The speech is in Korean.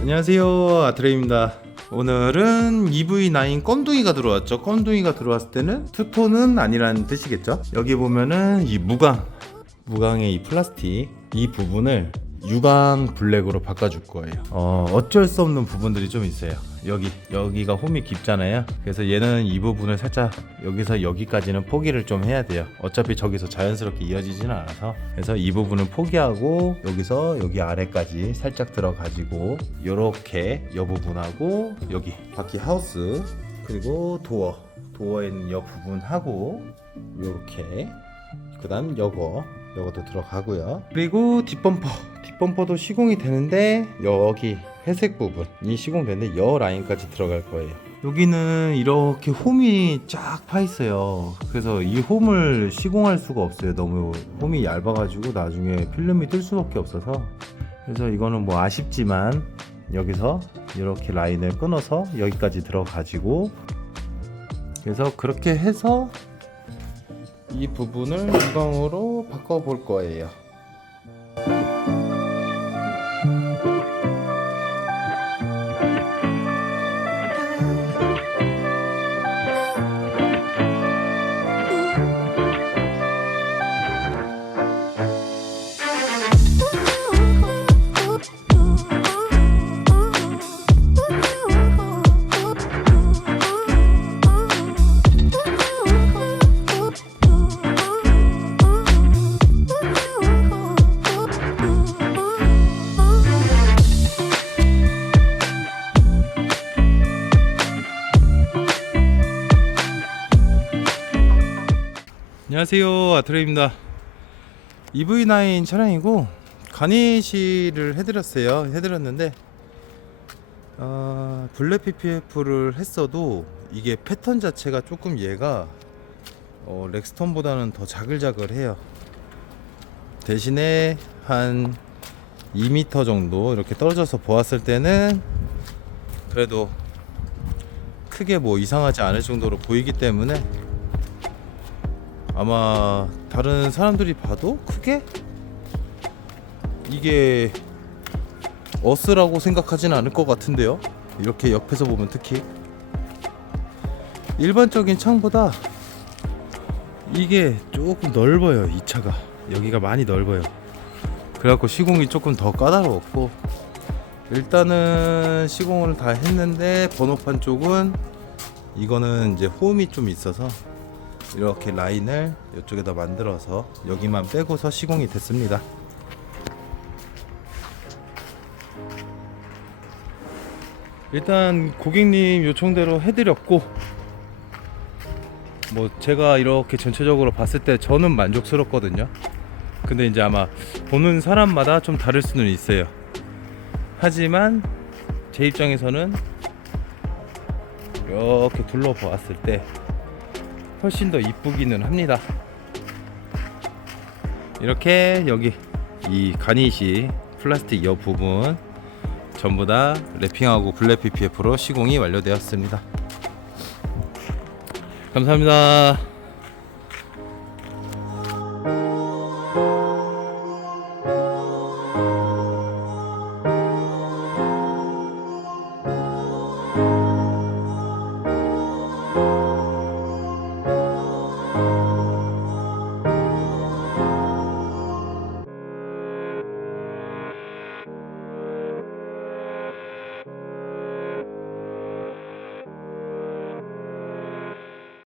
안녕하세요. 아트레입니다. 오늘은 EV9 껌둥이가 들어왔죠. 껌둥이가 들어왔을 때는 투톤은 아니라는 뜻이겠죠? 여기 보면은 이 무광 무광의 이 플라스틱 이 부분을 유광 블랙으로 바꿔줄 거예요. 어, 어쩔 수 없는 부분들이 좀 있어요. 여기 여기가 홈이 깊잖아요. 그래서 얘는 이 부분을 살짝 여기서 여기까지는 포기를 좀 해야 돼요. 어차피 저기서 자연스럽게 이어지진 않아서. 그래서 이 부분은 포기하고 여기서 여기 아래까지 살짝 들어가지고 요렇게 여 부분하고 여기 바퀴 하우스 그리고 도어 도어에 있는 여 부분 하고 요렇게 그 다음 요거 요것도 들어가고요. 그리고 뒷범퍼 뒷범퍼도 시공이 되는데 여기 회색 부분이 시공되는데 여 라인까지 들어갈 거예요. 여기는 이렇게 홈이 쫙 파 있어요. 그래서 이 홈을 시공할 수가 없어요. 너무 홈이 얇아가지고 나중에 필름이 뜰 수밖에 없어서. 그래서 이거는 뭐 아쉽지만 여기서 이렇게 라인을 끊어서 여기까지 들어가지고. 그래서 그렇게 해서 이 부분을 유광으로 바꿔볼 거예요. 안녕하세요. 아트레입니다. EV9 차량이고 가니시를 해드렸어요. 해드렸는데 어, 블랙 PPF를 했어도 이게 패턴 자체가 조금 얘가 어, 렉스턴보다는 더 자글자글해요. 대신에 한 2m 정도 이렇게 떨어져서 보았을 때는 그래도 크게 뭐 이상하지 않을 정도로 보이기 때문에 아마 다른 사람들이 봐도 크게 이게 어스라고 생각하지는 않을 것 같은데요. 이렇게 옆에서 보면 특히 일반적인 창보다 이게 조금 넓어요. 이 차가 여기가 많이 넓어요. 그래갖고 시공이 조금 더 까다로웠고 일단은 시공을 다 했는데 번호판 쪽은 이거는 이제 홈이 좀 있어서 이렇게 라인을 이쪽에다 만들어서 여기만 빼고서 시공이 됐습니다. 일단 고객님 요청대로 해드렸고 뭐 제가 이렇게 전체적으로 봤을 때 저는 만족스럽거든요. 근데 이제 아마 보는 사람마다 좀 다를 수는 있어요. 하지만 제 입장에서는 이렇게 둘러보았을 때 훨씬 더 이쁘기는 합니다. 이렇게 여기 이 가니시 플라스틱 여 부분 전부 다 랩핑하고 블랙 PPF로 시공이 완료되었습니다. 감사합니다.